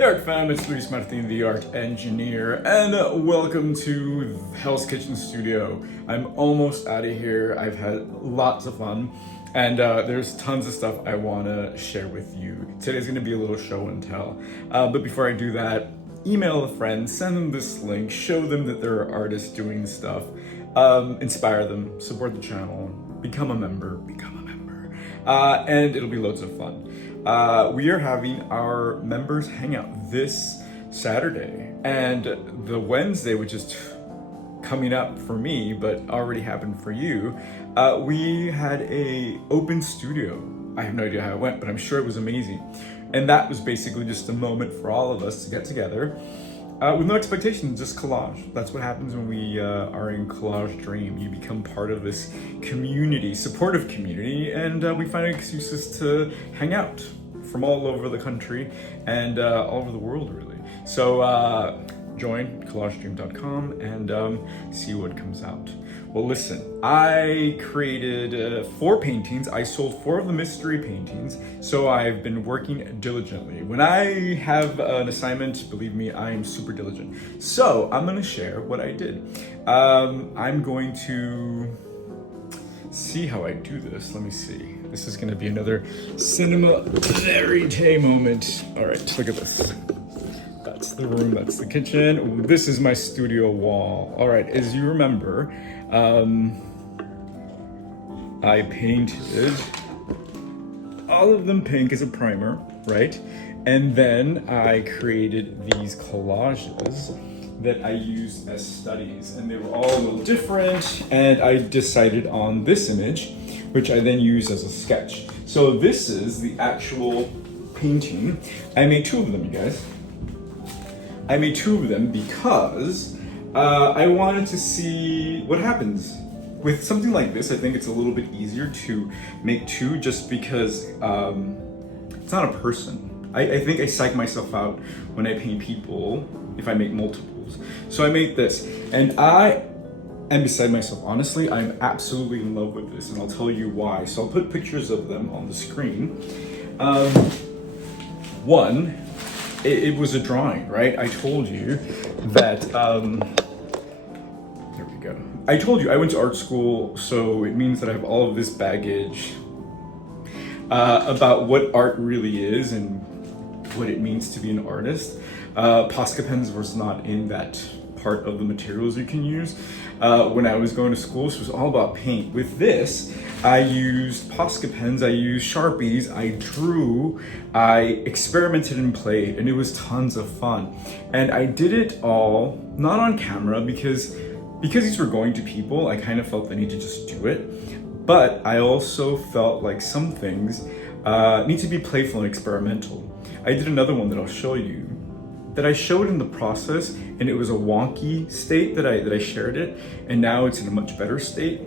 Hey art fam, it's Luis Martin, the art engineer, and welcome to Hell's Kitchen Studio. I'm almost out of here. I've had lots of fun, and there's tons of stuff I want to share with you. Today's going to be a little show and tell, but before I do that, email a friend, send them this link, show them that there are artists doing stuff, inspire them, support the channel, become a member, and it'll be loads of fun. We are having our members hangout this Saturday, and the Wednesday, which is coming up for me but already happened for you, we had a open studio. I have no idea how it went, but I'm sure it was amazing. And that was basically just a moment for all of us to get together with no expectations, just collage. That's what happens when we are in Collage Dream. You become part of this community, supportive community, and we find excuses to hang out from all over the country and all over the world, really. So join collagedream.com and see what comes out. Well, listen, I created 4 paintings. I sold 4 of the mystery paintings, so I've been working diligently. When I have an assignment, believe me, I am super diligent. So I'm gonna share what I did. I'm going to see how I do this. Let me see. This is gonna be another cinema verite moment. All right, look at this. That's the room, that's the kitchen. This is my studio wall. All right, as you remember, I painted all of them pink as a primer, right? And then I created these collages that I used as studies, and they were all a little different, and I decided on this image, which I then used as a sketch. So this is the actual painting. I made 2 of them, you guys. I made 2 of them because I wanted to see what happens. With something like this, I think it's a little bit easier to make 2 just because it's not a person. I think I psych myself out when I paint people if I make multiples. So I made this, and I am beside myself. Honestly, I'm absolutely in love with this, and I'll tell you why. So I'll put pictures of them on the screen. One, it was a drawing, right? I told you that, there we go. I told you I went to art school, so it means that I have all of this baggage about what art really is and what it means to be an artist. Posca pens was not in that part of the materials you can use. When I was going to school, this was all about paint. With this, I used Posca pens, I used Sharpies, I drew, I experimented and played, and it was tons of fun. And I did it all, not on camera, because these were going to people, I kind of felt the need to just do it. But I also felt like some things need to be playful and experimental. I did another one that I'll show you, that I showed in the process, and it was a wonky state that I shared it, and now it's in a much better state.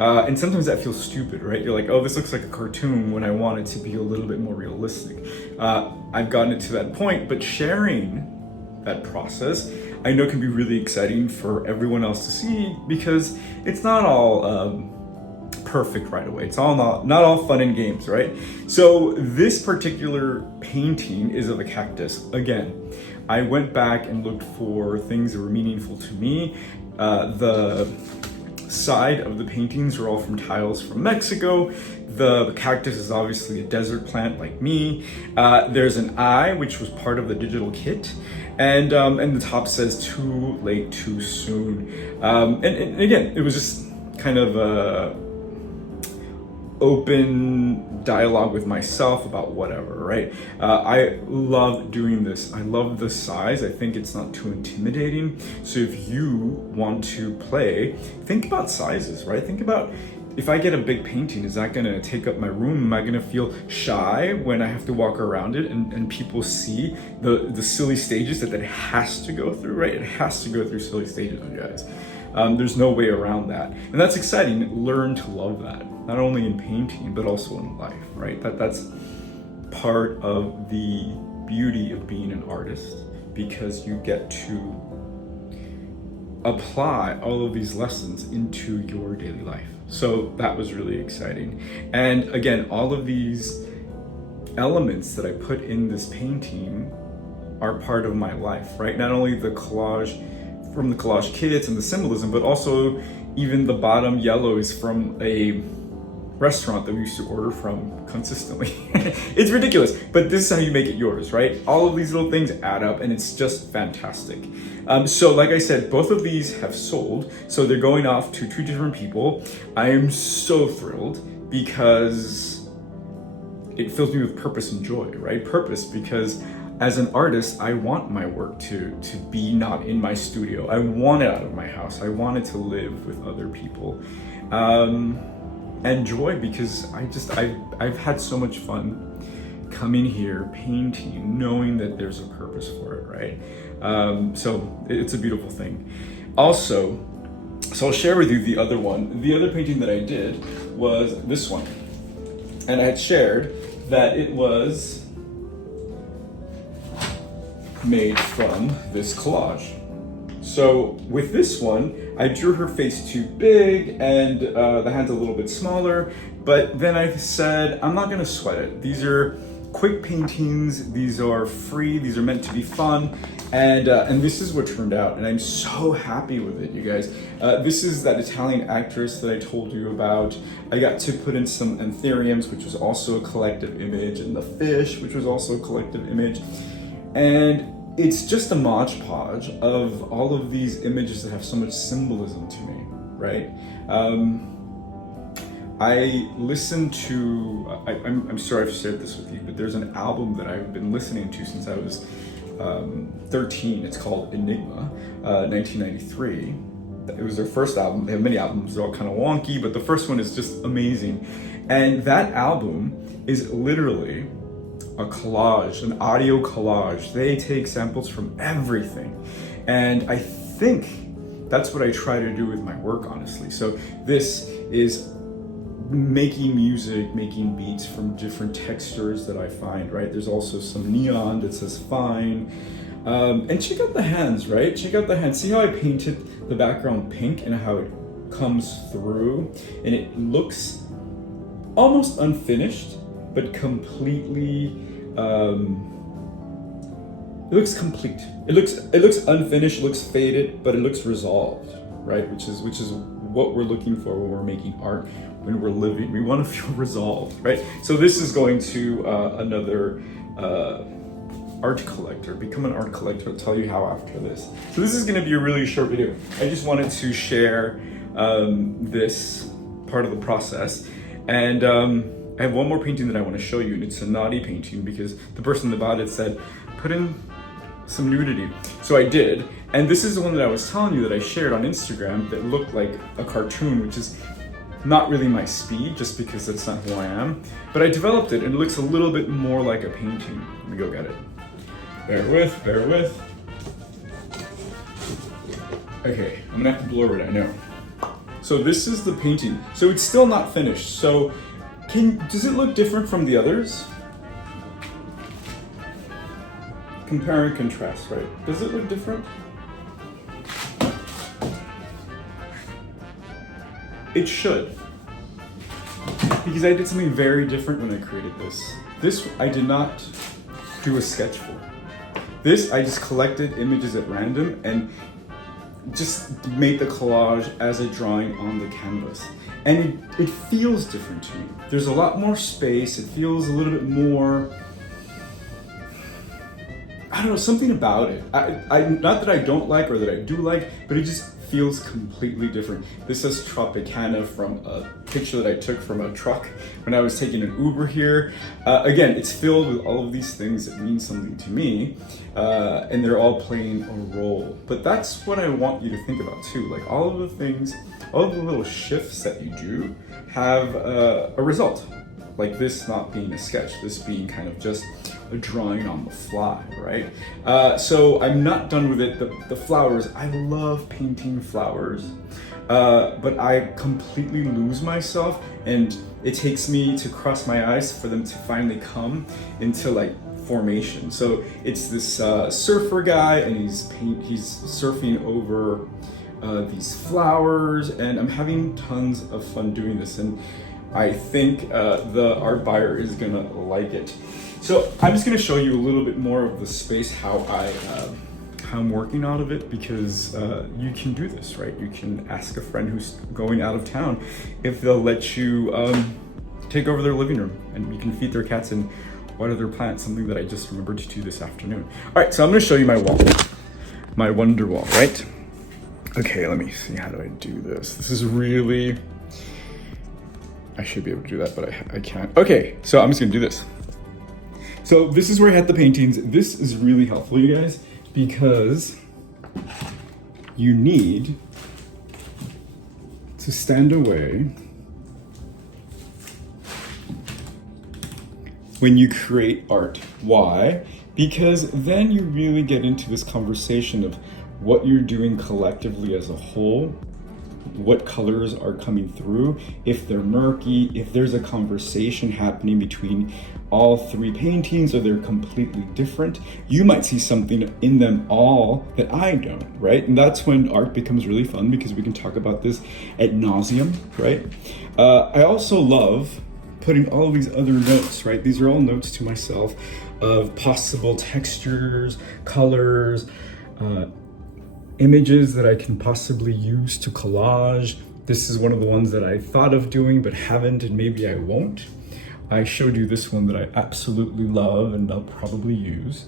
And sometimes that feels stupid, right? You're like, oh, this looks like a cartoon when I want it to be a little bit more realistic. I've gotten it to that point, but sharing that process, I know can be really exciting for everyone else to see, because it's not all perfect right away. It's all not all fun and games, right? So this particular painting is of a cactus. Again, I went back and looked for things that were meaningful to me. The side of the paintings are all from tiles from Mexico. The cactus is obviously a desert plant like me. There's an eye, which was part of the digital kit. And the top says too late, too soon. And again, it was just kind of open dialogue with myself about whatever, right? I love doing this. I love the size. I think it's not too intimidating. So if you want to play, think about sizes, right? Think about, if I get a big painting, is that gonna take up my room? Am I gonna feel shy when I have to walk around it and people see the silly stages that it has to go through, right? It has to go through silly stages, you guys. There's no way around that. And that's exciting. Learn to love that, not only in painting, but also in life, right? That's part of the beauty of being an artist, because you get to apply all of these lessons into your daily life. So that was really exciting. And again, all of these elements that I put in this painting are part of my life, right? Not only the collage from the collage kits and the symbolism, but also even the bottom yellow is from a restaurant that we used to order from consistently. It's ridiculous, but this is how you make it yours, right? All of these little things add up and it's just fantastic. So like I said, both of these have sold, so they're going off to 2 different people. I am so thrilled because it fills me with purpose and joy, right? Purpose because as an artist, I want my work to be not in my studio. I want it out of my house. I want it to live with other people. And joy because I've had so much fun coming here, painting, knowing that there's a purpose for it, right? So it's a beautiful thing. Also, so I'll share with you the other one. The other painting that I did was this one. And I had shared that it was made from this collage. So with this one, I drew her face too big and the hands a little bit smaller, but then I said, I'm not gonna sweat it. These are quick paintings, these are free, these are meant to be fun, and this is what turned out, and I'm so happy with it, you guys. This is that Italian actress that I told you about. I got to put in some anthuriums, which was also a collective image, and the fish, which was also a collective image, and it's just a modge podge of all of these images that have so much symbolism to me, right? I listened to, I'm sorry I've shared this with you, but there's an album that I've been listening to since I was 13. It's called Enigma, 1993. It was their first album. They have many albums, they're all kind of wonky, but the first one is just amazing. And that album is literally a collage, an audio collage. They take samples from everything. And I think that's what I try to do with my work, honestly. So this is making music, making beats from different textures that I find, right? There's also some neon that says fine. And check out the hands, right? Check out the hands. See how I painted the background pink and how it comes through? And it looks almost unfinished, but completely, it looks complete. It looks unfinished, it looks faded, but it looks resolved, right? Which is what we're looking for when we're making art, when we're living. We want to feel resolved, right? So this is going to another art collector. Become an art collector. I'll tell you how after this. So this is going to be a really short video. I just wanted to share this part of the process, and I have one more painting that I want to show you, and it's a naughty painting because the person that bought it said, put in some nudity. So I did, and this is the one that I was telling you that I shared on Instagram that looked like a cartoon, which is not really my speed, just because that's not who I am. But I developed it, and it looks a little bit more like a painting. Let me go get it. Bear with. Okay, I'm gonna have to blur it, I know. So this is the painting. So it's still not finished. So does it look different from the others? Compare and contrast, right? Does it look different? It should. Because I did something very different when I created this. This I did not do a sketch for. This I just collected images at random and just made the collage as a drawing on the canvas. And it feels different to me. There's a lot more space. It feels a little bit more, I don't know, something about it. Not that I don't like or that I do like, but it just feels completely different. This is Tropicana from a picture that I took from a truck when I was taking an Uber here. Again, it's filled with all of these things that mean something to me, and they're all playing a role. But that's what I want you to think about too. Like all of the things, all of the little shifts that you do have a result. Like this not being a sketch, this being kind of just a drawing on the fly, right? So I'm not done with it. The flowers, I love painting flowers, but I completely lose myself, and it takes me to cross my eyes for them to finally come into like formation. So it's this surfer guy, and he's surfing over these flowers, and I'm having tons of fun doing this. And I think the art buyer is gonna like it. So I'm just gonna show you a little bit more of the space, how I'm working out of it, because you can do this, right? You can ask a friend who's going out of town if they'll let you take over their living room, and you can feed their cats and water their plants, something that I just remembered to do this afternoon. All right, so I'm gonna show you my wall, my wonder wall, right? Okay, let me see, how do I do this? This is really, I should be able to do that, but I can't. Okay, so I'm just gonna do this. So this is where I had the paintings. This is really helpful, you guys, because you need to stand away when you create art. Why? Because then you really get into this conversation of what you're doing collectively as a whole, what colors are coming through, if they're murky, if there's a conversation happening between all three paintings or they're completely different. You might see something in them all that I don't, right? And that's when art becomes really fun, because we can talk about this ad nauseum, right? I also love putting all of these other notes, right? These are all notes to myself of possible textures, colors, images that I can possibly use to collage. This is one of the ones that I thought of doing but haven't, and maybe I won't. I showed you this one that I absolutely love and I'll probably use.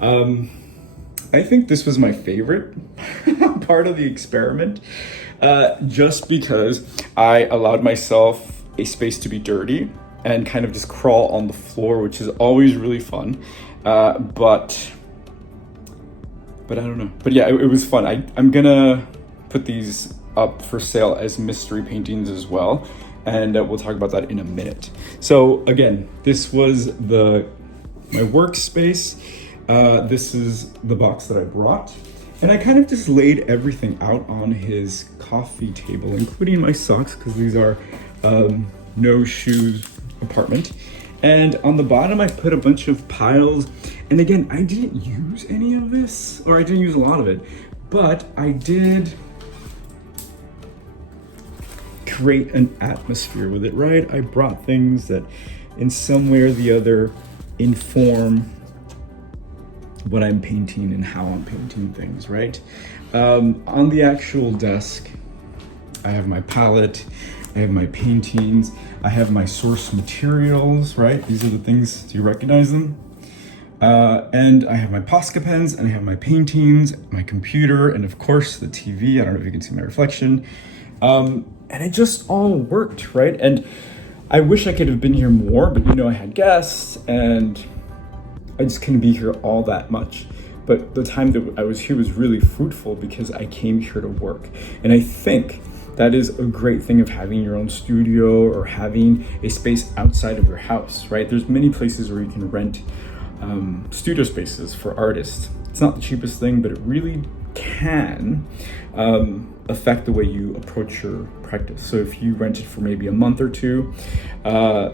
I think this was my favorite part of the experiment, just because I allowed myself a space to be dirty and kind of just crawl on the floor, which is always really fun. But I don't know. But yeah, it was fun. I'm gonna put these up for sale as mystery paintings as well, and we'll talk about that in a minute. So again, this was my workspace. This is the box that I brought, and I kind of just laid everything out on his coffee table, including my socks, because these are no shoes apartment. And on the bottom, I put a bunch of piles. And again, I didn't use any of this, or I didn't use a lot of it, but I did create an atmosphere with it, right? I brought things that in some way or the other inform what I'm painting and how I'm painting things, right? On the actual desk, I have my palette, I have my paintings, I have my source materials, right? These are the things, do you recognize them? And I have my Posca pens, and I have my paintings, my computer, and of course the TV. I don't know if you can see my reflection. And it just all worked, right? And I wish I could have been here more, but you know, I had guests and I just couldn't be here all that much. But the time that I was here was really fruitful because I came here to work. And I think that is a great thing of having your own studio or having a space outside of your house, right? There's many places where you can rent studio spaces for artists. It's not the cheapest thing, but it really can affect the way you approach your practice. So if you rent it for maybe a month or two,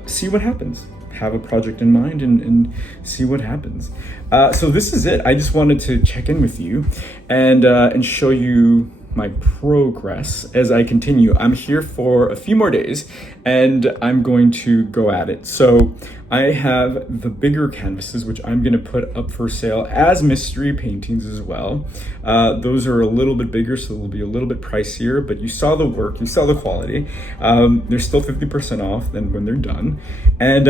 see what happens. Have a project in mind and see what happens. So this is it. I just wanted to check in with you and show you my progress as I continue. I'm here for a few more days and I'm going to go at it. So I have the bigger canvases, which I'm gonna put up for sale as mystery paintings as well. Those are a little bit bigger, so they'll be a little bit pricier, but you saw the work, you saw the quality. They're still 50% off then when they're done. And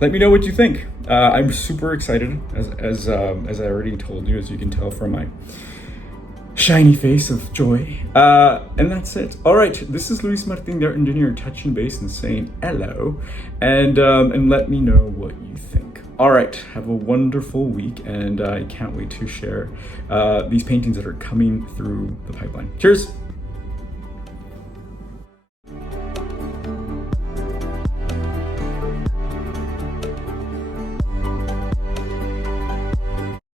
let me know what you think. I'm super excited, as I already told you, as you can tell from my shiny face of joy. And that's it. All right, this is Luis Martin, the art engineer, touching base and saying hello, and let me know what you think. All right, have a wonderful week, and I can't wait to share these paintings that are coming through the pipeline. Cheers.